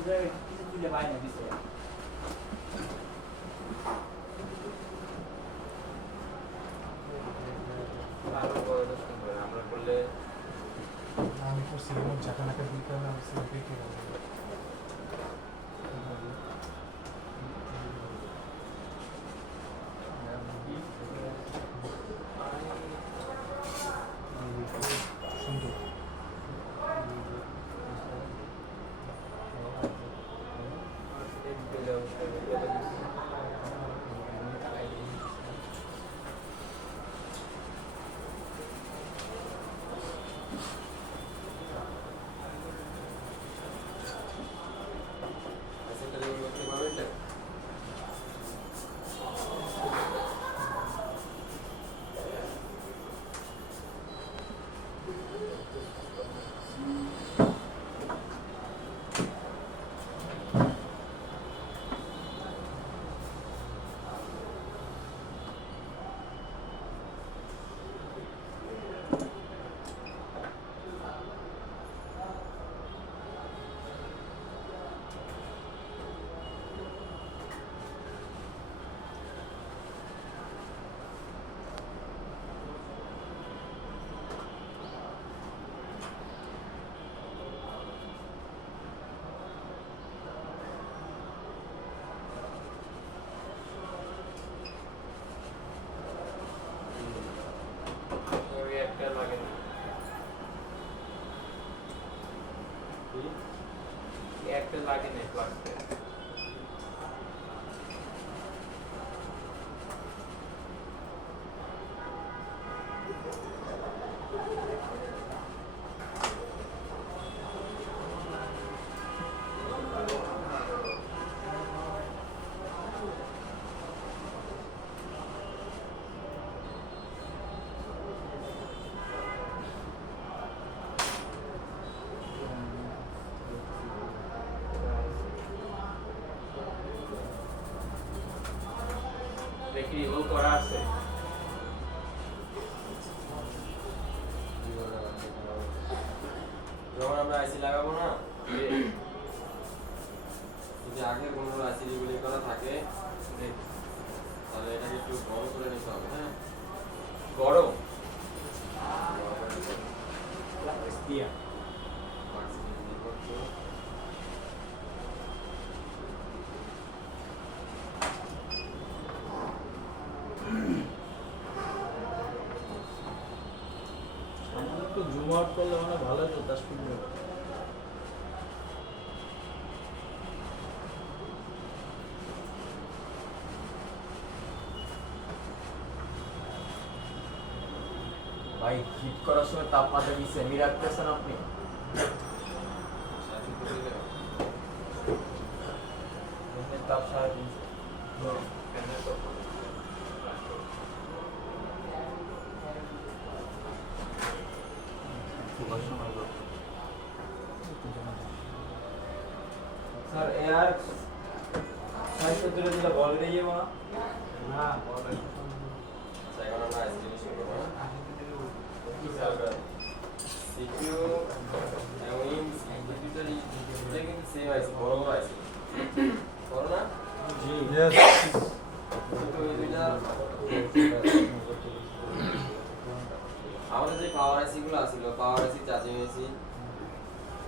কিছু তুলে পাই না দিছে আমরা করলে আমি করছি এমন চাকানাকা দিতে হবে আমি সিলেক্ট করে সুন্দর একটা লাগে নেটওয়ার্ক দেখি ও করা আছে যখন আমরা আইসি লাগাবো না যদি আগে কোনো আইসি গুলি করা থাকে তাহলে এটাকে একটু বড় করে নিতে হবে হ্যাঁ বড় দিয়া জুম আউট করলে মানে ভালো হতো 10 মিনিট ভাই হিট করার সময় তাপমাত্রা কি সেমি রাখতেছেন আপনি তাপ 350 सर यार साइड से दूर दूर बॉल रही है वहाँ ना बॉल सेकंड ना आइसक्रीम शुरू करो सीपीयू एवं कंप्यूटर लेकिन सेम आइस बरोबर आइस बरो ना जी यस तो ये দুইটা আমাদের যে পাওয়ার আইসি গুলো আছিল পাওয়ার আইসি চার্জিং আইসি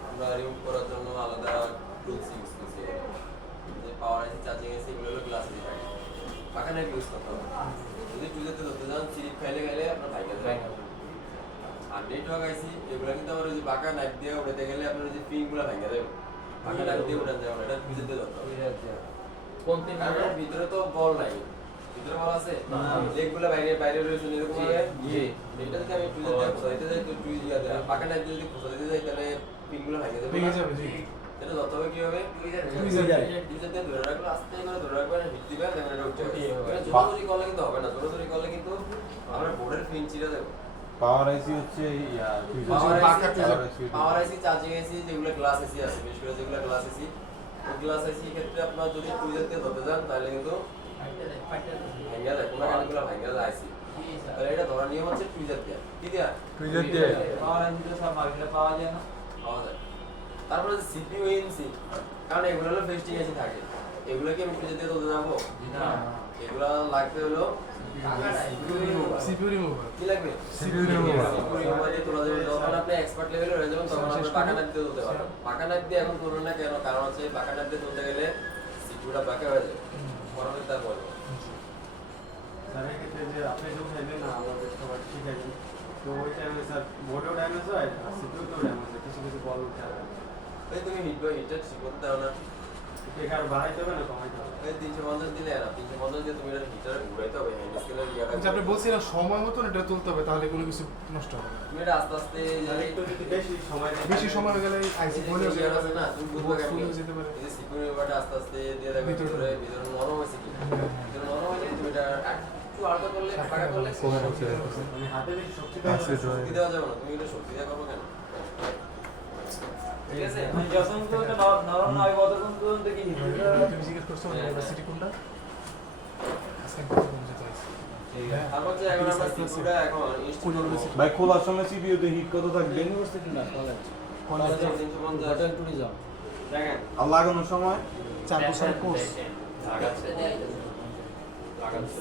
আমরা রিমুভ করার জন্য আলাদা টুলস ইউজ করছি যে পাওয়ার আইসি চার্জিং আইসি এগুলো হলো গ্লাস দিয়ে থাকে পাকা নাইট ইউজ করতে হবে যদি চুলাতে ধরতে যান সিরিপ ফেলে গেলে আপনার ভাইকে যায় আর নেটওয়ার্ক আইসি এগুলো কিন্তু আমরা যদি পাকা নাইট দিয়ে উঠাতে গেলে আপনার যে পিনগুলো ভেঙে যাবে পাকা নাইট দিয়ে উঠাতে যাবে এটা চুলাতে ধরতে হবে কোন তিন নাম্বার ভিতরে তো বল নাই ভিতরে বল আছে লেগগুলো বাইরে বাইরে রয়েছে এরকম হবে জি এটা যদি আমি চুলাতে বসাইতে যাই তো চুই দিয়া দেয় পাকা নাইট যদি বসাইতে যাই তাহলে পিনগুলো ভেঙে যাবে জি এটা যত হবে কি হবে টুইজার দিয়ে ধরে রাখলে আস্তে করে ধরে রাখবেন হিট দিবেন তারপরে এটা উঠে যাবে জোরাজুরি করলে কিন্তু হবে না জোরাজুরি করলে কিন্তু আমরা বোর্ডের পিন ছিঁড়ে দেব পাওয়ার আইসি হচ্ছে পাওয়ার আইসি চার্জিং আইসি যেগুলো গ্লাস আইসি আছে বিশেষ করে যেগুলো গ্লাস আইসি ওই গ্লাস আইসি ক্ষেত্রে আপনারা যদি টুইজার দিয়ে ধরতে যান তাহলে কিন্তু ভাঙা যায় কোনো কারণগুলো ভাঙা যায় আইসি তাহলে এটা ধরার নিয়ম হচ্ছে টুইজার দিয়ে কি দিয়া টুইজার দিয়ে পাওয়ার আইসি তো সব মার্কেটে পাওয়া যায় না পাওয়া যায় তারপরে সিপিইউ ইনসি, কারণ এগুলো হলো ফেস্টিং এসে থাকে, এগুলো কি আমি খুঁজে দিয়ে তুলতে যাবো? না এগুলো লাগবে হলো সিপিইউ রিমুভার কি লাগবে? CPU remover। CPU remover দিয়ে তোলা যাবে। যখন আপনি এক্সপার্ট লেভেলে হয়ে যাবেন তখন আপনি পাকা নাইফ দিয়ে তুলতে পারবেন। পাকা নাইফ দিয়ে এখন তুলবেন না কেন? কারণ হচ্ছে পাকা নাইফ দিয়ে তুলতে গেলে সিপিইউটা বাঁকা হয়ে যাবে। পরবর্তী তার বলবো। স্যার এক্ষেত্রে যে আপনি যখন খাইবেন না আমাদের সবার শিখাইবেন, তো ওই টাইমে স্যার বোর্ডেও ড্যামেজ হয় আর সিপিইউতেও ড্যামেজ হয়, কিছু কিছু বল উঠে আসে। এই তুমি হিটার ঠিক করতে দাও না। এটা আর বাড়াইতে হবে না কমাইতে হবে? এই 350 দিলে না, 350 দিয়ে তুমি এটা হিটার ঘুরাইতে হবে, হ্যান্ড স্কেলের ইয়াটা। যে আপনি বলছিলেন সময় মতন এটা তুলতে হবে, তাহলে কোনো কিছু নষ্ট হবে না। তুমি এটা আস্তে আস্তে স্যার একটু যদি বেশি সময় দেন, বেশি সময় হয়ে গেলে আইসি বলে ইয়ার আছে না, তুমি বুঝবে কেমন ফুল যেতে পারে। এই সিকিউরিটি রিমোভারটা আস্তে আস্তে দিয়ে দেবে ভিতরে, ভিতরে নরম হয়েছে কি? ভিতরে নরম হয়ে তুমি এটা একটু আলগা করলে, পাকা করলে মানে হাতে বেশি শক্তি শক্তি দেওয়া যাবে না, তুমি এটা শক্তি দেওয়া করবো কেন? ঠিক আছে? যখন পর্যন্ত নরম না হয় কতক্ষণ পর্যন্ত কি তুমি জিজ্ঞেস করছো ইউনিভার্সিটি কোনটা? আজকে কোন যেতে আইছি? তারপর হচ্ছে এখন আমরা সিকিউরিটিটা এখন ইনস্টল করবো। ভাই খোলার সময় সিপিইউতে হিট কত থাকবে? ইউনিভার্সিটি না কলেজ কলেজে 350 হোটেল ট্যুরিজম দেখেন আর লাগানোর সময় 4 বছরের কোর্স।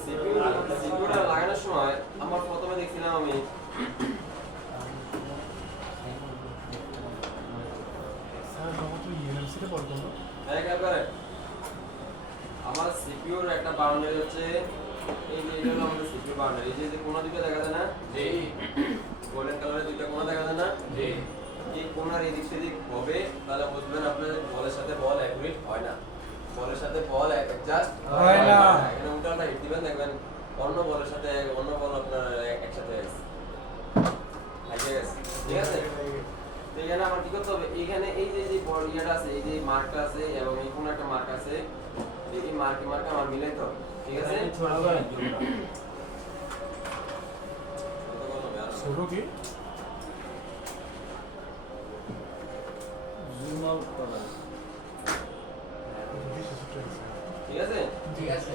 সিকিউরিটি লাগানোর সময় আমার প্রথমে দেখছিলাম আমি স্যার সমস্ত ইউনিভার্সিটি পড় করলো। একবারে আমার সিপিইউর একটা বাউন্ডারি হচ্ছে এই যে এটা হলো আমাদের সিপিইউ বাউন্ডারি, এই যে কোণা দুটো দেখা যায় না? জি। গোল্ডেন কালারের দুটো কোণা দেখা যায় না? জি। এই কোণার এদিক সেদিক হবে তাহলে বুঝবেন আপনার বলের সাথে বল অ্যাকুরেট হয় না, বলের সাথে বল অ্যাডজাস্ট হয় না। এখানে উল্টাটা হিট দিবেন দেখবেন অন্য বলের সাথে অন্য বল আপনার একসাথে আছে। ঠিক আছে? তো এখানে আমার কি করতে হবে? এখানে এই যে বল ইয়াটা আছে, এই যে মার্কটা আছে এবং এই কোন একটা মার্ক আছে, এই মার্কে আমার মিলাইতে হবে। ঠিক আছে? ছোড়া যায় ছোট কি? জুম আউট করা ঠিক আছে? ঠিক আছে।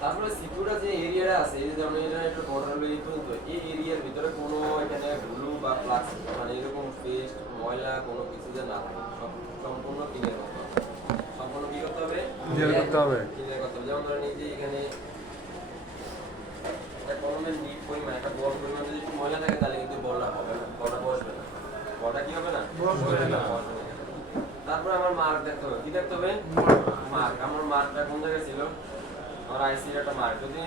তারপরে সিকিউরিটি যে এরিয়াটা আছে, এই যে যেমন এটা একটা বর্ডার হলো এই পর্যন্ত, এই এরিয়ার ভিতরে কোনো এখানে গ্লু বা প্লাস মানে এরকম পেস্ট ময়লা কোনো কিছু যে না থাকে, সব সম্পূর্ণ ক্লিয়ার করতে হবে। সম্পূর্ণ কি করতে হবে? Clear করতে হবে। ক্লিয়ার করতে হবে। যেমন ধরেন এই যে এখানে একটা কলমের নিট পরিমাণ, একটা বল পরিমাণ যদি একটু ময়লা থাকে তাহলে কিন্তু বলটা হবে না, বলটা বসবে না। বলটা কি হবে না? বসবে না। বসবে না। তারপরে আমার মার্ক দেখতে হবে। কি দেখতে হবে? মার্ক। আমার মার্কটা কোন জায়গায় ছিল? আমার আইসির একটা মার্ক, যদি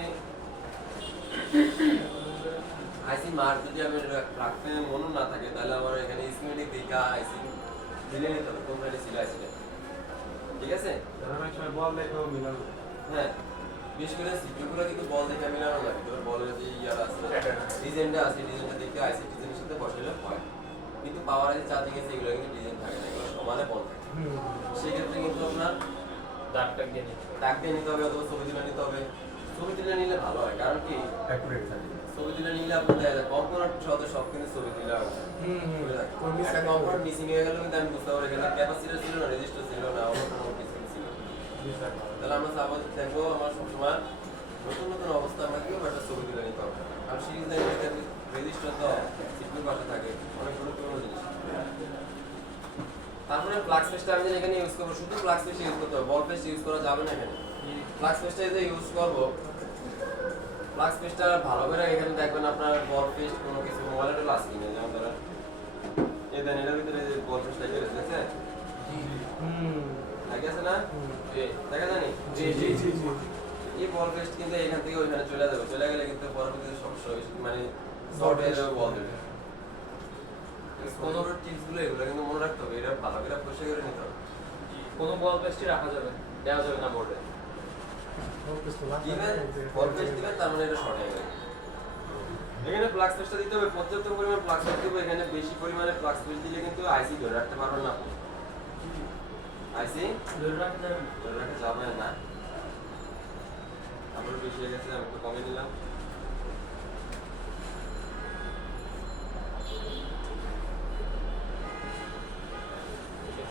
আইসি মার্ক যদি আমি রাখতে মনে না থাকে তাহলে আমার এখানে স্কিমেটিক দেখা আইসি দিলে নিতে হবে কোন জায়গায় ছিল আইসিটা। ঠিক আছে? স্যার অনেক সময় বল দেখেও মিলানো যায়। হ্যাঁ, বিশেষ করে সিপিইউগুলো কিন্তু বল দেখে মিলানো লাগে। তোর বলের যে ইয়ার আছে, ডিজাইনটা আছে, ডিজাইনটা দেখে আইসি ডিজাইনের সাথে বসাইলে হয়। কিন্তু পাওয়ার আইসি চার্জিং আছে এগুলো কিন্তু ডিজাইন থাকে না, এগুলো সমানে বল থাকে। সেক্ষেত্রে কিন্তু আপনার দাগটা দিয়ে নিতে ট্যাগ দিয়ে নিতে হবে অথবা ছবি তুলে নিতে হবে। ছবি তুলে নিলে ভালো হয়, কারণ কি অ্যাকুরেট থাকে। ছবি তুলে নিলে আপনার দেখা যায় কম্পোনেন্ট সহ সব কিন্তু ছবি তুলে একটা কম্পোনেন্ট মিসিং হয়ে গেল কিন্তু আমি বুঝতে পারি এখানে ক্যাপাসিটর ছিল না, রেজিস্টার ছিল না, অন্য কোনো কিছু ছিল। তাহলে আমরা চাবো দেখবো আমার সবসময় নতুন নতুন অবস্থা আমরা কি একটা ছবি তুলে নিতে হবে। আর সিরিজ লাইনে রেজিস্টার তো সিপিইউ পাশে থাকে, অনেক গুরুত্বপূর্ণ জিনিস। তারপরে ফ্লাক্স পেস্টটা আমি এখানে ইউজ করবো, শুধু ফ্লাক্স পেস্ট ইউজ করতে হবে, বল পেস্ট ইউজ করা যাবে না এখানে। ফ্লাক্স পেস্টটা যে ইউজ করবো, ফ্লাক্স পেস্টটা ভালো করে এখানে দেখবেন আপনার বল পেস্ট কোনো কিছু মোবাইলের আছে কিনা, যেমন ধরেন এই দেন এটার ভিতরে যে বল পেস্ট লাগিয়ে রয়েছে, লাগিয়ে আছে না? দেখা জানি এই বল পেস্ট কিন্তু এখান থেকে ওইখানে চলে যাবে, চলে গেলে কিন্তু পরবর্তীতে সমস্যা হবে, মানে সফটওয়্যারে বল দেবে। কোনো টিপস গুলো এগুলো কিন্তু মনে রাখতে হবে, এটা ভালো করে পরিষ্কার করে নিতে হবে। কোনো বল পেস্টই রাখা যাবে দেওয়া যাবে না বোর্ডে। দিবেন বল পেস্ট দিবেন, তার মানে এটা শর্ট হয়ে গেল। এখানে ফ্লাক্স পেস্টটা দিতে হবে, পর্যাপ্ত পরিমাণ ফ্লাক্স পেস্ট দিব। এখানে বেশি পরিমাণে ফ্লাক্স পেস্ট দিলে কিন্তু আইসি ধরে রাখতে পারবেন না আপনি। আইসি ধরে রাখা যাবে না। ধরে রাখা যাবে না। আমার বেশি হয়ে গেছে, আমি একটু কমিয়ে দিলাম।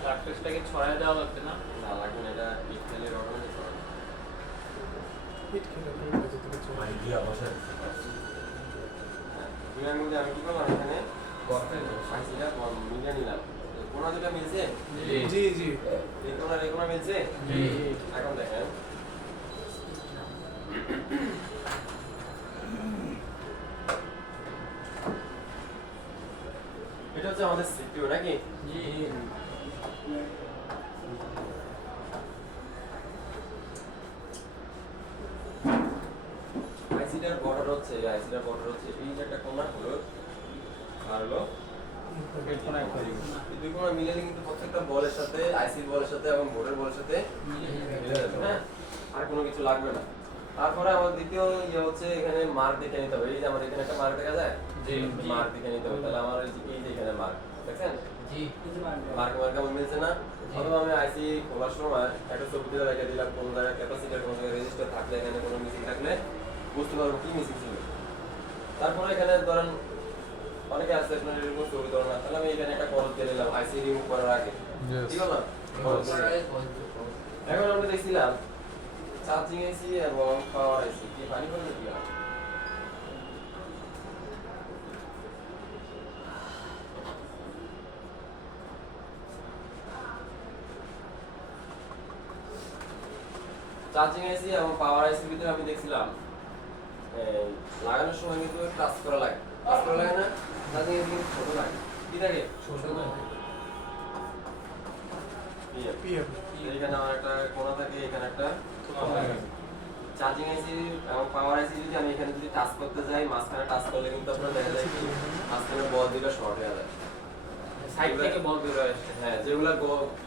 ফ্লাক্স পেস্টটাকে ছড়ায় দেওয়া লাগবে না। না লাগবে না, এটা পিট খেলে অটোমেটিক হবে। আমি কি করলাম এখানে আইসিটা মিলিয়ে নিলাম, কোনা দুটো মিলছে? জি জি এই কোনা মিলছে? এখন দেখেন এটা হচ্ছে আমাদের সিপিইউ নাকি? আইসিটার বর্ডার হচ্ছে এই যে একটা কোনা হলো আর হলো এই দুই কোনা মিলালে কিন্তু প্রত্যেকটা বলের সাথে আইসির বলের সাথে এবং বোর্ডের বলের সাথে মিলে যাবে, হ্যাঁ? আর কোনো কিছু লাগবে না। তারপরে আমার দ্বিতীয় ইয়ে হচ্ছে এখানে মার্ক দেখে নিতে হবে। এই যে আমার এখানে একটা মার্ক দেখা যায়, মার্ক দেখে নিতে হবে। তাহলে আমার এই যে এখানে মার্ক দেখছেন, মার্ক আমার মিলছে না? অথবা আমি আইসি খোলার সময় একটা ছবি তুলে রেখে দিলাম, কোন জায়গায় ক্যাপাসিটার কোন জায়গায় রেজিস্টার থাকলে এখানে কোনো মিসিং থাকলে বুঝতে পারবো কি মিসিং ছিল। তারপরে এখানে ধরেন অনেকে আছে আপনার এরকম ছবি ধরেন না, তাহলে আমি এখানে একটা খরচ দিয়ে দিলাম আইসি রিমুভ করার আগে, ঠিক হলো না? এখন আমরা দেখছিলাম চার্জিং আইসি এবং পাওয়ার আইসি কি পানি পড়ে কি হয়? চার্জিং আইসি এবং পাওয়ার আইসির ভিতরে আমি দেখছিলাম লাগানোর সময় কিন্তু টাচ করা লাগে না? চার্জিং আইসি কিন্তু ছোট লাগে, কি থাকে? ছোট লাগে। পিএম এখানে আমার একটা কোণা থাকে, এখানে একটা চার্জিং আইসি এবং পাওয়ার আইসি যদি আমি এখানে যদি টাচ করতে যাই, মাঝখানে টাচ করলে কিন্তু আপনারা দেখা যায় কি মাঝখানে বল দিলে শর্ট হয়ে যায়, সাইড থেকে বল বের হয়ে আসে। হ্যাঁ, যেগুলা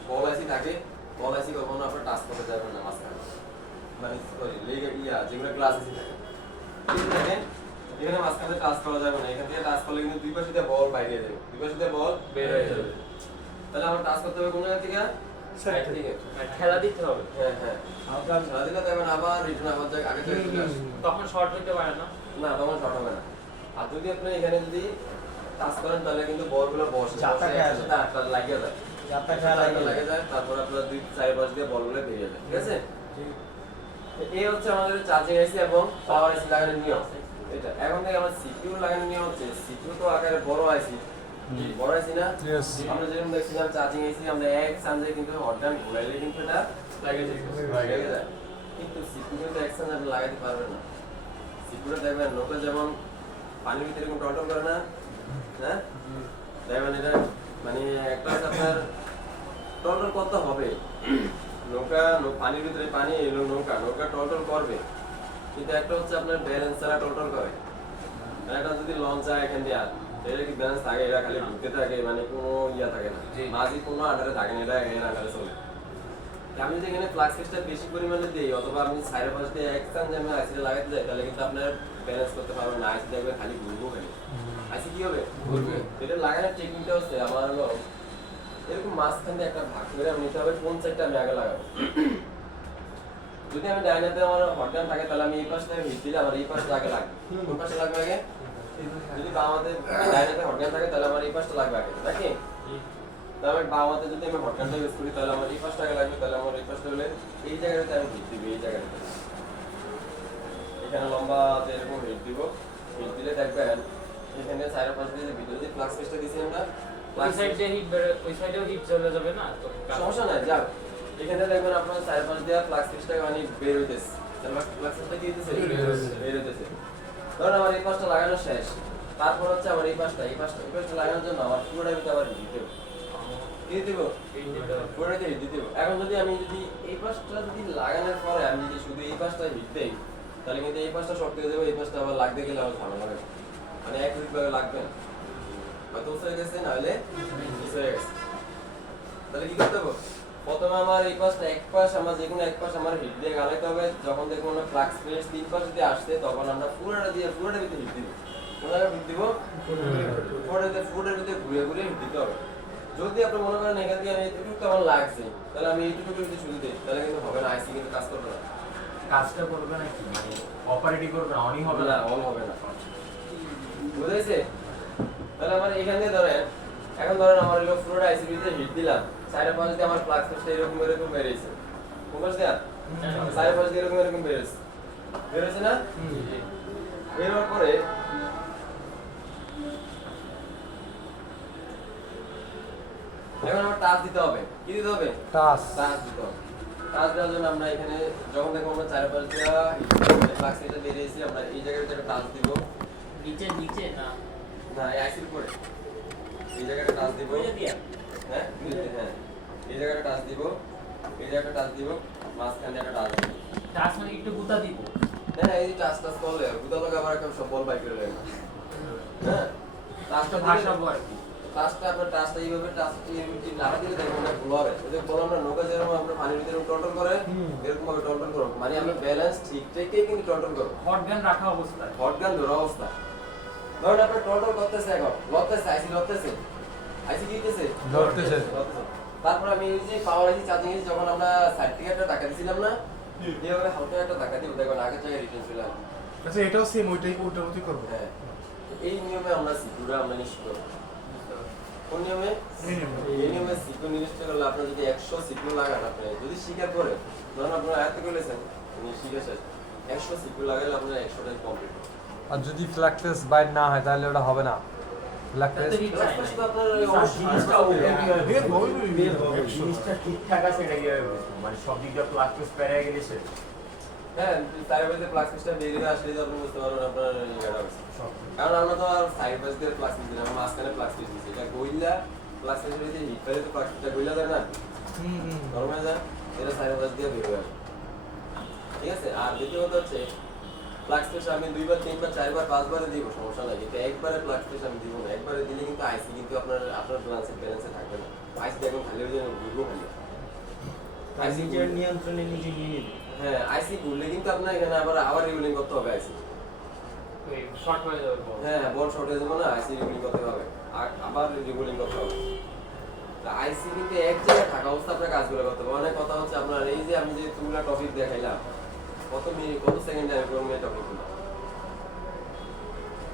বল আইসি থাকে, বল আইসি কখনো আপনার টাচ করতে যাবেন না মাঝখানে, মানে সরি যেগুলো গ্লাস আইসি থাকে ঠিক থাকে, এখানে মাঝখানে টাচ করা যাবে না। এখান থেকে টাচ করলে কিন্তু দুই পাশে দিয়ে বল বাইরে যাবে, দুই পাশে দিয়ে বল বের হয়ে যাবে। তাহলে আমার টাচ করতে হবে কোন জায়গা থেকে? সাইড থেকে। খেলা দিতে হবে। হ্যাঁ হালকা খেলা দিলে দেখবেন আবার রিটার্ন আবার যায় আগে থেকে চলে আসে। তখন শর্ট হইতে পারে না। না, তখন শর্ট হবে না। আর যদি আপনি এখানে যদি টাচ করেন তাহলে কিন্তু বলগুলো বসে একসাথে আটটা লাগিয়ে যায়, লাগে যায়। তারপর আপনার দুই চার পাশ দিয়ে বলগুলো বেরিয়ে যায়, ঠিক আছে? এই হচ্ছে আমাদের চার্জিং আইসি এবং পাওয়ার আইসি লাগানোর নিয়ম। এটা এখন থেকে আমার সিপিইউ লাগানোর নিয়ম হচ্ছে, সিপিইউ তো আকারে বড় আইসি, বড় আইসি না? আমরা যেরকম দেখছিলাম চার্জিং আইসি আমরা এক চার্জে কিন্তু হটগান ঘুরাইলে কিন্তু এটা লাগে যায়, কিন্তু সিপিইউ তো এক চার্জে আপনি লাগাতে পারবেন না। সিপিইউ দেখবেন নৌকা যেমন পানির ভিতরে এরকম টলটল করে না, হ্যাঁ? দেখবেন এটা মানে একটা আপনার টলটল করতে হবে। নৌকা পানির ভিতরে পানি এলো, নৌকা টলটল করবে, কিন্তু একটা হচ্ছে আপনার ব্যালেন্স ছাড়া টলটল করে। মানে একটা যদি লঞ্চ যায় এখান দিয়ে এটা কি ব্যালেন্স থাকে? এটা খালি ঘুরতে থাকে, মানে কোনো ইয়া থাকে না, মাঝি কোনো আন্ডারে থাকে না, এটা এর আন্ডারে চলে। আমি যদি এখানে ফ্লাক্স সিস্টেমটা বেশি পরিমাণে দিই অথবা আমি সাইডে পাশ দিয়ে এক চান্স আমি আইসিটা লাগাতে যাই, তাহলে কিন্তু আপনার ব্যালেন্স করতে পারবেন না। আইসি দেখবেন খালি ঘুরবো, খালি আইসি কি হবে? ঘুরবে। এটা লাগানোর টেকনিকটা হচ্ছে আমার হলো এরকম মাঝখান দিয়ে একটা ভাগ করে আমি নিতে হবে কোন সাইডটা আমি আগে লাগাবো। যদি আমি ডাইনাতে আমার হটগান থাকে তাহলে আমি এই পাশটা হিট দিলে আমার এই পাশটা আগে লাগবে। কোন পাশে লাগবে আগে? যদি বামাতে ডাইনাতে হটগান থাকে তাহলে আমার এই পাশটা লাগবে আগে, নাকি? তাহলে বামাতে যদি আমি হটগানটা ইউজ করি তাহলে আমার এই পাশটা আগে লাগবে, তাহলে আমার এই পাশটা হলে এই জায়গাটাতে আমি হিট দিব, এই জায়গাটাতে এখানে লম্বাতে এরকম হিট দিব। হিট দিলে দেখবেন এখানে চার পাশ দিয়ে ভিতরে যে ফ্লাক্স পেস্টটা দিছি আমরা, ওই সাইড দিয়ে হিট বের, ওই সাইডেও হিট চলে যাবে না তো সমস্যা নাই। যাক এখানে দেখবেন আপনার চার পাশ দিয়ে ফ্লাক্স পেস্টটা মানে বের হইতেছে, ফ্লাক্স পেস্টটা কি হইতেছে? বের হইতেছে। ধরুন আমার এই পাশটা লাগানো শেষ, তারপর হচ্ছে আমার এই পাশটা লাগানোর জন্য আমার পুরোটা ভিতরে আবার হিট দেব, পুরোটাতে হিট দিতে হবে। এখন যদি আমি এই পাশটা যদি লাগানোর পরে আমি যদি শুধু এই পাশটা হিট দেই তাহলে কিন্তু এই পাশটা শক্ত হয়ে যাবে, এই পাশটা আবার লাগতে গেলে আমার ঝামেলা হবে, মানে একইভাবে লাগবে না, হয়তো উঠে গেছে না হলে হয়ে গেছে। তাহলে কি করতে হবে? প্রথমে আমার এই পাশটা এক পাশ আমার যে কোনো এক পাশ আমার হিট দিয়ে গালাইতে হবে। যখন দেখবো আমরা ফ্লাক্স পেস্ট তিন পাশ যদি আসছে তখন আমরা পুরোটা ভিতরে হিট দিব। কোথায় হিট দিব? পুরোটার ভিতরে ঘুরে হিট দিতে হবে। যদি আপনি মনে করেন এখান থেকে আমি এইটুকু আমার লাগছে তাহলে আমি এইটুকু যদি শুরু দিই তাহলে কিন্তু হবে না, আইসি কিন্তু কাজ করবে না। কাজটা করবে না কি মানে অপারেটিং করবে না, অনই হবে না, অন হবে না, বুঝেছে? তাহলে আমার এখান দিয়ে ধরেন, এখন ধরেন আমার হলো পুরোটা আইসি ভিতরে হিট দিলাম, সাইডে পাশ দিয়ে আমার ফ্লাক্স পেস্ট এরকম বেরিয়েছে, কোপাস দেয়া সাইডে পাশ দিয়ে এরকম বেরিয়েছে না? বেরোর পরে এখন আমার টাচ দিতে হবে, কি দিতে হবে? টাচ টাচ দিতে হবে। টাচ দেওয়ার জন্য আমরা এখানে যখন দেখো আমরা চারপাশ দিয়া ফ্লাক্স এটা বেরিয়েছি, আমরা এই জায়গাটাতে একটা টাচ দিব। নিচে নিচে না না, এই আইসির উপরে এই জায়গাটা টাচ দিব। ওইটা দিয়া হ্যাঁ হ্যাঁ, এই জায়গাটা টাচ দিব, এই জায়গাটা টাচ দিব, মাঝখানে একটা টাচ দিব। টাচ মানে একটু গুতা দিব। হ্যাঁ, এই টাচ টাচ করলে গুদা লোক আবার একটা সব বল বাইক করে লাগে না। হ্যাঁ, টাচটা ভাষাবো আর কি। টাচটা আপনার টাচটা এইভাবে টাচটা এই লাগা দিলে দেখবেন না ভুল হবে। এই যে বললাম না, নৌকা যেরকম আমরা পানির ভিতরে টলটল করে এরকম ভাবে টলটল করো, মানে আমরা ব্যালেন্স ঠিক রেখেই কিন্তু টলটল করো। হট গান রাখা অবস্থায় হট গান ধরা অবস্থা, ধরুন আপনার টলটল করতেছে, এখন লড়তেছে, আইসি লড়তেছে, আইসি কি দিতেছে? লড়তেছে। তারপর আমি এই যে পাওয়ার আইসি চার্জিং এসে যখন আমরা সাইড থেকে একটা টাকা দিছিলাম না, এইভাবে হালকা একটা টাকা দিব, দেখবেন আগের জায়গায় রিটার্ন চলে আসবে। আচ্ছা এটাও সেম ওইটাই ওটার মতোই করবো। হ্যাঁ, এই নিয়মে আমরা সিকিউর আমরা নিশ্চিত করব। কোন নিয়মে? এই নিয়মে সিকিউর নিশ্চিত করলে আপনি যদি 100 সিকিউর লাগান, আপনি যদি স্বীকার করে, ধরুন আপনারা আয়ত্ত করেছেন, উনি শিখেছেন, 100 সিকিউর লাগালে আপনার 100টাই কমপ্লিট। আর যদি ফ্ল্যাগ টেস্ট বাইর না হয় তাহলে ওটা হবে না। ফ্ল্যাগ টেস্ট শুধু আপনার অবশ্যই জিনিসটা ঠিকঠাক আছে এটা কিভাবে বুঝবো? মানে সব দিক দিয়ে প্লাগ টুস পেরে গেলে সে হ্যাঁ, সাইড বাই প্লাস সিস্টেম বেরিয়ে আসলে আপনি বুঝতে পারবেন আপনার এটা হচ্ছে। কারণ আমরা তো আর সাইড বাই দিয়ে প্লাস দিই না, আমরা মাঝখানে প্লাস দিই। এটা গইলা প্লাস দিয়ে হিট করে তো প্লাসটা গইলা যায় না, গরম হয়ে যায়, এটা সাইড বাই দিয়ে বের হয়ে আসে। ঠিক আছে? আর দ্বিতীয় কথা হচ্ছে প্লাগ স্পেস আমি 2 বার 3 বার 4 বার 5 বারে দিব, সমস্যা নাই, কিন্তু একবারে প্লাগ স্পেস আমি দিব না। একবারে দিলে কিন্তু আইসি কিন্তু আপনার ব্যালেন্সে থাকবে না। আইসি এখন খালি হয়ে যাবে, ঘুরবো খালি। আইসি নিজের নিয়ন্ত্রণে নিজে নিয়ে নিবে। হ্যাঁ, আইসি ঘুরলে কিন্তু আপনার এখানে আবার রিগুলিং করতে হবে আইসি। ওই শর্ট হয়ে যাবে বল। হ্যাঁ, বল শর্ট হয়ে যাবে না, আইসি রিগুলিং করতে হবে, আর আবার রিগুলিং করতে হবে। তা আইসি কিন্তু এক জায়গায় থাকা অবস্থা আপনার কাজগুলো করতে হবে। অনেক কথা হচ্ছে আপনার এই যে আমি যে তুলা টপিক দেখাইলাম, কত মিনিট কত সেকেন্ডে আমি কোন মিনিট টপিক গুলো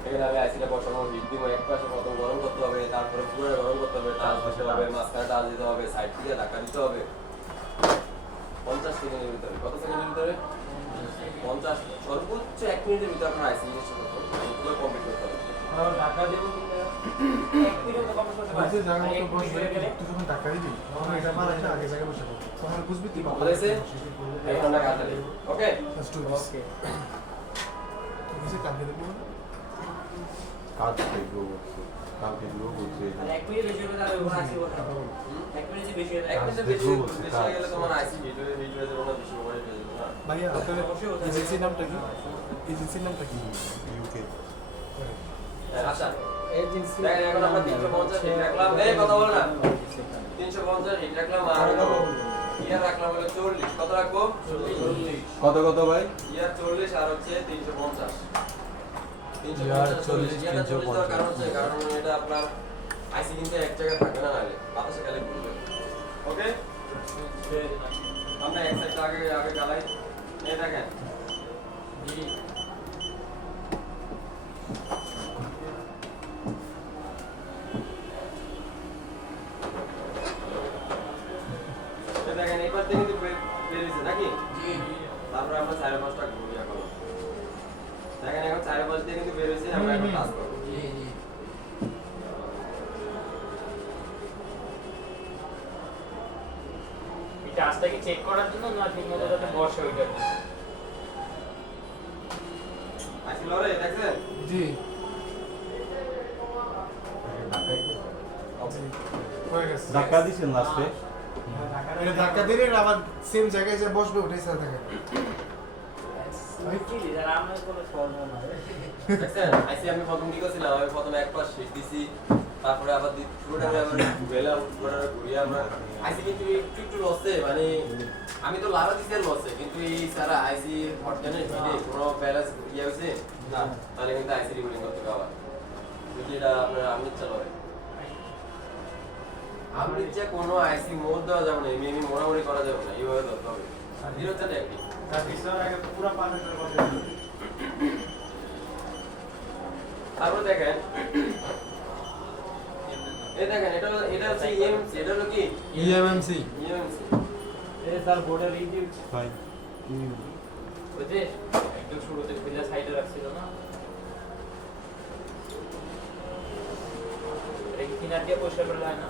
এখানে আমি আইসিটা বসাবো, হিট দিব, এক পাশে প্রথম গরম করতে হবে, তারপরে পুরো গরম করতে হবে, টাচ দিতে হবে, মাঝখানে টাচ দিতে হবে, সাইড থেকে ধাক্কা দিতে হবে 50 সেকেন্ডের ভিতরে। কত সেকেন্ডের ভিতরে? 50, সর্বোচ্চ 1 মিনিটের ভিতরে আপনার আইসি ইনস্টল করতে হবে, পুরো কমপ্লিট করতে হবে। ঢাকা দেব কিন্তু 1 মিনিটে কমপ্লিট করতে বলছে পারছি। জায়গা এক মতো মিনিট বসবে, হয়ে গেলে তুই যখন টাকা দিবি তখন এটা মারা আগে জায়গায় বসে যাবো, তখন বুঝবি তুই বুঝেছে? এখন আমরা কাজ চালাই। ওকে? ওকে কিছু কাকে দেবো কাজ দেখবো বলছে, কালকে দুটো বলছে মানে 1 মিনিট বেশি হয়ে যাবে, ওরা আসি বলতে হবে। 1 মিনিট বেশি হয়ে এক যাবে। মিনিটের বেশি হয়ে গেলে তোমার আইসি হিট হয়ে যাবে না, বেশি ওভার হয়ে যাবে না। ভাইয়া আপনার এজেন্সির নামটা কি? এজেন্সির নামটা কি? ইউকে হ্যাঁ, আচ্ছা। দেখেন এখন আমরা 350 হিট রাখলাম, এই কথা বল না, 350 হিট রাখলাম, আর ইয়ার রাখলাম হলো 40। কত রাখবো? 40। কত কত ভাই? ইয়ার 40 আর হচ্ছে 350। ইয়ার 40, ইয়ার 40 দেওয়ার কারণ হচ্ছে, কারণ এটা আপনার আইসি কিন্তু এক জায়গায় থাকবে না, নাহলে বাতাসে গেলে ঘুরবে। ওকে, আমরা এক সাইড আগে গালাই, এই দেখেন দেখেন এবার থেকে কিন্তু বেরিয়েছে নাকি? তারপরে আমরা 4-5টা ঘুরি এখন। দেখেন এখন 4-5 দিয়ে কিন্তু বেরিয়েছে, আমরা এখন কাজ করব। এই টাচটাকে চেক করার জন্য না ঠিকমতো যাতে বসে ওইটা। আইসি লরে দেখছেন? জি ঢাকায় কি? হয়ে গেছে। ধাক্কা দিছেন লাস্টে? এটা ধাক্কা দিলে আবার সেম জায়গায় যে বসবে ওটাই সাথে থাকে। বুঝছিলি যারা আমরা কোনো সর্ব না। দেখছেন আইসি আমি প্রথম কি করছিলাম, আমি প্রথমে এক পাশ শিট দিছি, তারপরে আবার পুরোটা আবার গেলাম, পুরোটা ঘুরিয়ে আমরা আইসি কিন্তু একটু লসে, মানে আমি তো লারা দিছি লসে, কিন্তু এই সারা আইসি হটগানের হিটে কোনো ব্যালেন্স ইয়ে হয়েছে না, তাহলে কিন্তু আইসি রিগুলিং করতে হবে আবার। যদি এটা আপনার আমি চালাবে আপনি যে কোনো আইসি মোড দেওয়া যাবে না, এমনি মোড়ামুড়ি করা যাবে না, এইভাবে ধরতে হবে। জিরো চালে একটি তার পিছনের আগে পুরো পানিটার কথা তারপর দেখেন এই দেখেন এটা হচ্ছে ইএমসি, এটা হলো কি ইএমএমসি ইএমসি। এই তার বোর্ডের রিভিউ ভাই ওই যে একটু শুরুতে খোঁজা সাইডে রাখছিল না, এই কিনার দিয়ে পরিষ্কার করলে হয় না?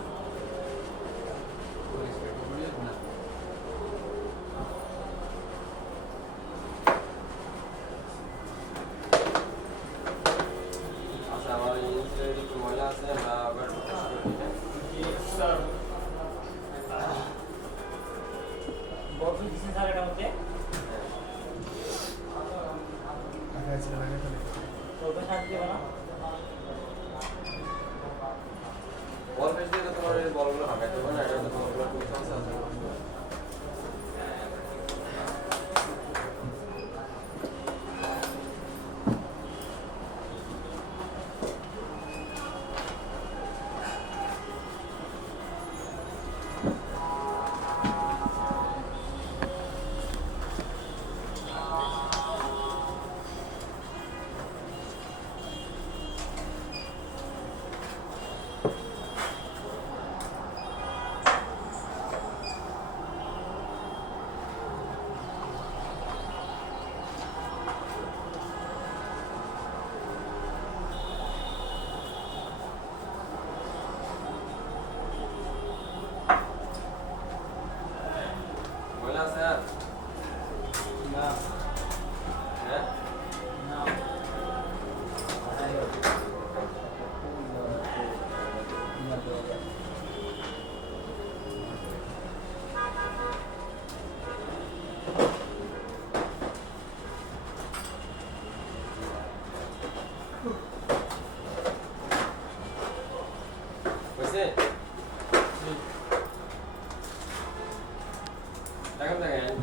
এখন দেখেন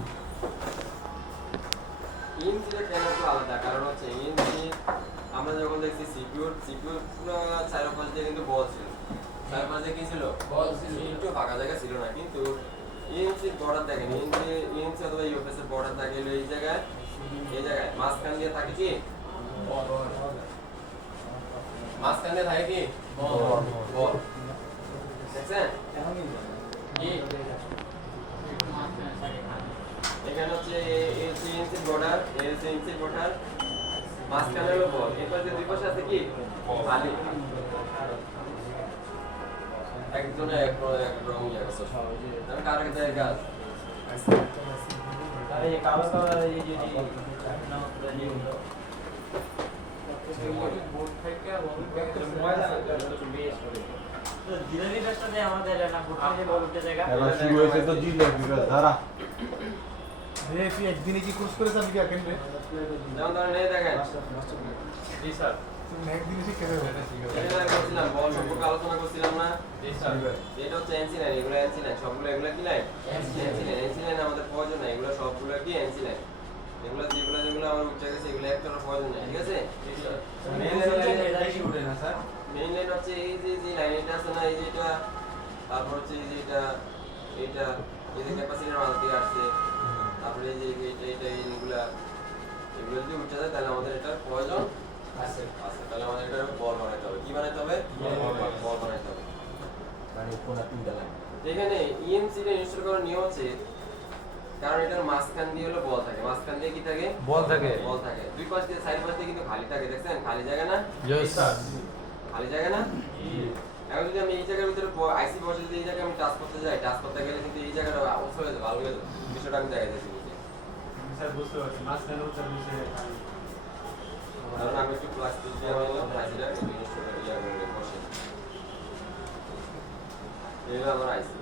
ইএনসিটা কেন একটু আলাদা, কারণ হচ্ছে ইএনসি আমরা যখন দেখছি সিপিইউ পুরো চারপাশ দিয়ে কিন্তু বল ছিল, চারপাশ দিয়ে কি ছিল, বল ছিল। একটু ফাঁকা জায়গা ছিল না, কিন্তু ইএনসির বর্ডার দেখেন, ইএনসি অথবা ইউএফএস এর বর্ডার থাকে হলো এই জায়গায় মাঝখান দিয়ে থাকে কি মাঝখান দিয়ে থাকে কি বল, দেখছেন এখানে হচ্ছে ইএনসির বর্ডার, ইএনসির বর্ডার মাঝখানে হলো বল, এরপর যে দুই পাশে আছে কি খালি, একজনে এক রং ইয়ে করছে, আমি কার আগে দেয় গাছ আরে এই কালো কালার এই যে না বোর্ড থেকে ময়লা একটু বেশ করে তো ধীরে ধীরে সাথে আমাদের না বোর্ড থেকে বল উঠে জায়গা এবার শুরু হয়েছে তো জিলে বিকাশ ধারা রেফি একদিনে কি কোর্স করেছ আমি কি কেন্দ্রে যেমন ধরেন এই দেখেন জি স্যার তুমি একদিনে শিখে দেবে এটা করছিলাম বল সম্পর্কে আলোচনা করছিলাম না, জি স্যার এটা হচ্ছে এনসি লাইন, এগুলো এনসি লাইন, সবগুলো এগুলো কি লাইন, এনসি লাইন আমাদের প্রয়োজন নাই, এগুলো সবগুলো কি এনসি লাইন, এগুলো যেগুলো আমার উঠে গেছে এগুলো একটারও প্রয়োজন নাই, ঠিক আছে। মেইন লাইন হচ্ছে এই যে লাইনটা আছে না, এই যে এটা, তারপর হচ্ছে এই যে এটা এই যে ক্যাপাসিটর মাল দিয়ে আসছে, তারপরে এই যে এটা এগুলো যদি উঠে যায় তাহলে আমাদের এটা প্রয়োজন আছে, তাহলে আমাদের এটা বল বানাইতে হবে, কি বানাইতে হবে, বল বানাইতে হবে। মানে কোন তিনটা লাইন এখানে ইএমসি টা ইনস্টল করার নিয়ম আছে, কারণ এটার মাঝখান দিয়ে হলো বল থাকে, মাঝখান দিয়ে কি থাকে, বল থাকে বল থাকে, দুই পাশ দিয়ে সাইড পাশ দিয়ে কিন্তু খালি থাকে, দেখছেন খালি জায়গা না, यस খালি জায়গা না। এখন যদি আমি এই জায়গার ভিতরে আইসি বসে যদি এই জায়গায় আমি টাচ করতে যাই, টাচ করতে গেলে কিন্তু এই জায়গাটা আউট হয়ে যাবে, ভালো হয়ে যাবে, বিষয়টা আমি দেখাই দিচ্ছি বুঝি। স্যার বুঝতে পারছি মাঝখানে হচ্ছে কারণ আমি একটু প্লাস দিয়ে আমি আইসিটা একটু ইনস্টল করে ইয়া করে বসে, এই হলো আমার আইসি।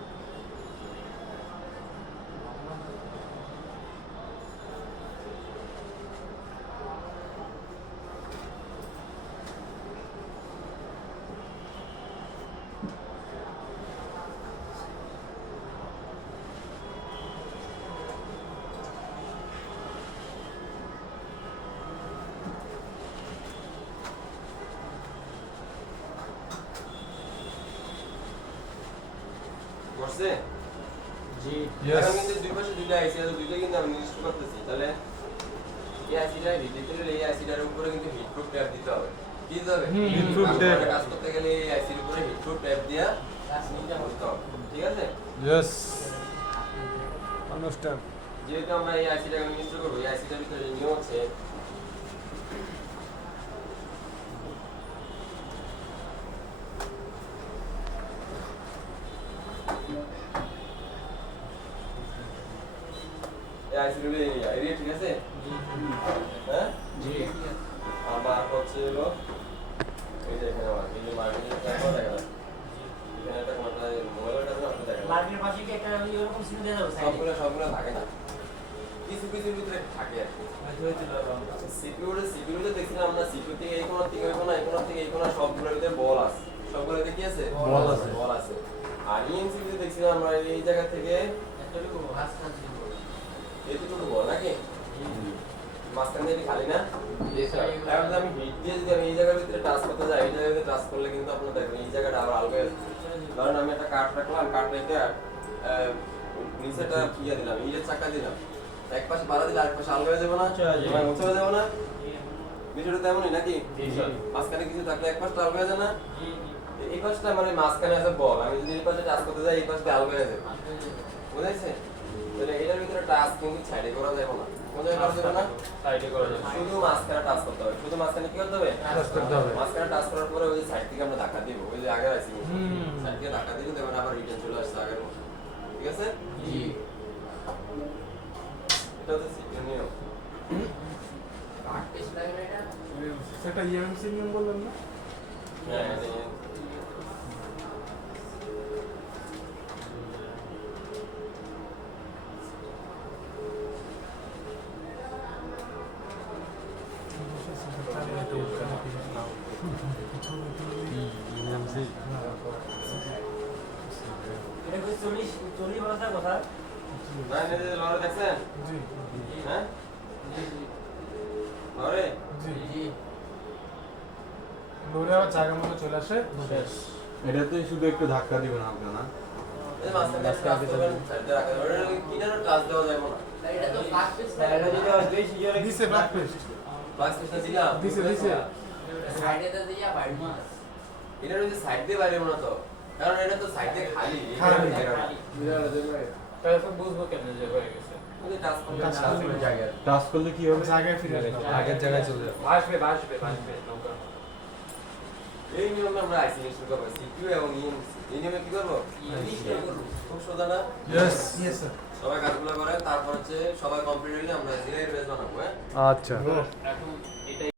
করছে জি এখন কিন্তু দুই পাশে দুইটা আইসি আছে, দুইটা কিন্তু আমি ইনস্টল করতেছি, তাহলে এই আইসিটা দিতে হলে এই আইসিটার উপরে কিন্তু হিটপ্রুফ ট্যাপ দিতে হবে, কি দিতে হবে, হিটপ্রুফ আমি ট্যাপ। কাজ করতে গেলে এই আইসির উপরে হিটপ্রুফ ট্যাপ দিয়া নিতে হবে, ঠিক আছে। यस আন্ডারস্ট্যান্ড যেহেতু আমরা এই আইসিটা ইনস্টল করবো, এই আইসিটার ভিতরে নিয়ম হচ্ছে এই আইসির এরিয়া, ঠিক আছে, হ্যাঁ জি আমার হচ্ছে হলো এই যে এখানে আমার এই যে মার্কেটের দেখো দেখা যায়, এখানে একটা কোনটা মোবাইলটা আছে আপনি দেখেন, লাইনের পাশে কি একটা এরকম সিন দেওয়া যাবে সাইডে সবগুলো থাকে না, কিছু কিছুর ভিতরে থাকে আর কি। সিপিইউতে দেখছিলাম আমরা, সিপিইউ থেকে এই কোণা থেকে ওই কোণা, এই কোণা থেকে এই কোণা, সবগুলোর ভিতরে বল আছে, সবগুলোতে কি আছে, বল আছে। বল আছে। আর ইএনসিতে দেখছিলাম আমরা এই জায়গা থেকে একটা হাস কাজ ছিল এতটুকু বল নাকি, মাঝখান দিয়ে খালি না। জি স্যার এখন যদি আমি হিট দিয়ে যদি আমি এই জায়গার ভিতরে টাচ করতে যাই, এই জায়গার ভিতরে টাচ করলে কিন্তু আপনার দেখবেন এই জায়গাটা আবার আলগা হয়ে যাচ্ছে। ধরেন আমি একটা কাঠ রাখলাম, কাঠ রেখে নিচেটা ইয়ে দিলাম, ইটের চাকা দিলাম, এক পাশে পাড়া দিলে আরেক পাশে আলগা হয়ে যাবে না, মুছে হয়ে যাবে না, বিষয়টা তেমনই নাকি, জি স্যার মাঝখানে কিছু থাকলে এক পাশটা আলগা হয়ে যায় না, জি এই পাশটা মানে মাঝখানে আছে বল, আমি যদি এই পাশে টাচ করতে যাই এই পাশটা আলগা হয়ে যাবে, বুঝাইছে। তাহলে এটার ভিতরে টাচ কিন্তু সাইডে করা যাবে না, কোন জায়গায় করা যাবে না, সাইডে করা যাবে শুধু মাঝখানে টাচ করতে হবে, শুধু মাঝখানে কি করতে হবে, টাচ করতে হবে। মাঝখানে টাচ করার পরে ওই সাইড থেকে আমরা ধাক্কা দিব, ওই যে আগে আছে সাইড থেকে ধাক্কা দিব, তখন আবার রিটার্ন চলে আসছে আগের মতো, ঠিক আছে। জি এটা হচ্ছে সিপিইউ নিয়ম। কাট পেজ লাগে না এটা সেটা ইএমসি নিয়ম বললেন না হ্যাঁ এটা এটা 40 বছর কথা ভাই নিজে লড়ে দেখছেন জি হ্যাঁ লড়ে জি লোরে আবার জায়গা মতো চলে আসে এটাতে শুধু একটু ধাক্কা দিবেন হালকা না এই মাঝখানে টাচ করবেন সাইডে রাখা যাবে ওটা কিনারে টাচ দেওয়া যাবে না এটা তো ফার্স্ট পেজ এটা যদি বেশি জোরে দিছে ব্ল্যাক পেস্ট বাস পেছনে দিলাম দিছে দিছে সাইডে তো দিয়া বাইরে মাস এটা যদি সাইড দিয়ে বাইরে মনে তো কারণ এটা তো সাইড দিয়ে খালি খালি। তাহলে তো বুঝবো কেমনে যে হয়ে গেছে যদি টাচ করলে টাচ করলে জায়গা টাচ করলে কি হবে জায়গায় ফিরে আসবে আগের জায়গায় চলে যাবে আসবে নৌকা এই নিয়মে আমরা আইসি শুরু করব সিকিউ এবং এই নিয়মে কি করব খুব সোজা না ইয়েস ইয়েস স্যার সবাই কাজগুলো করে তারপর হচ্ছে সবাই কমপ্লিট হইলে আমরা জিরো বেস বানাবো হ্যাঁ আচ্ছা এখন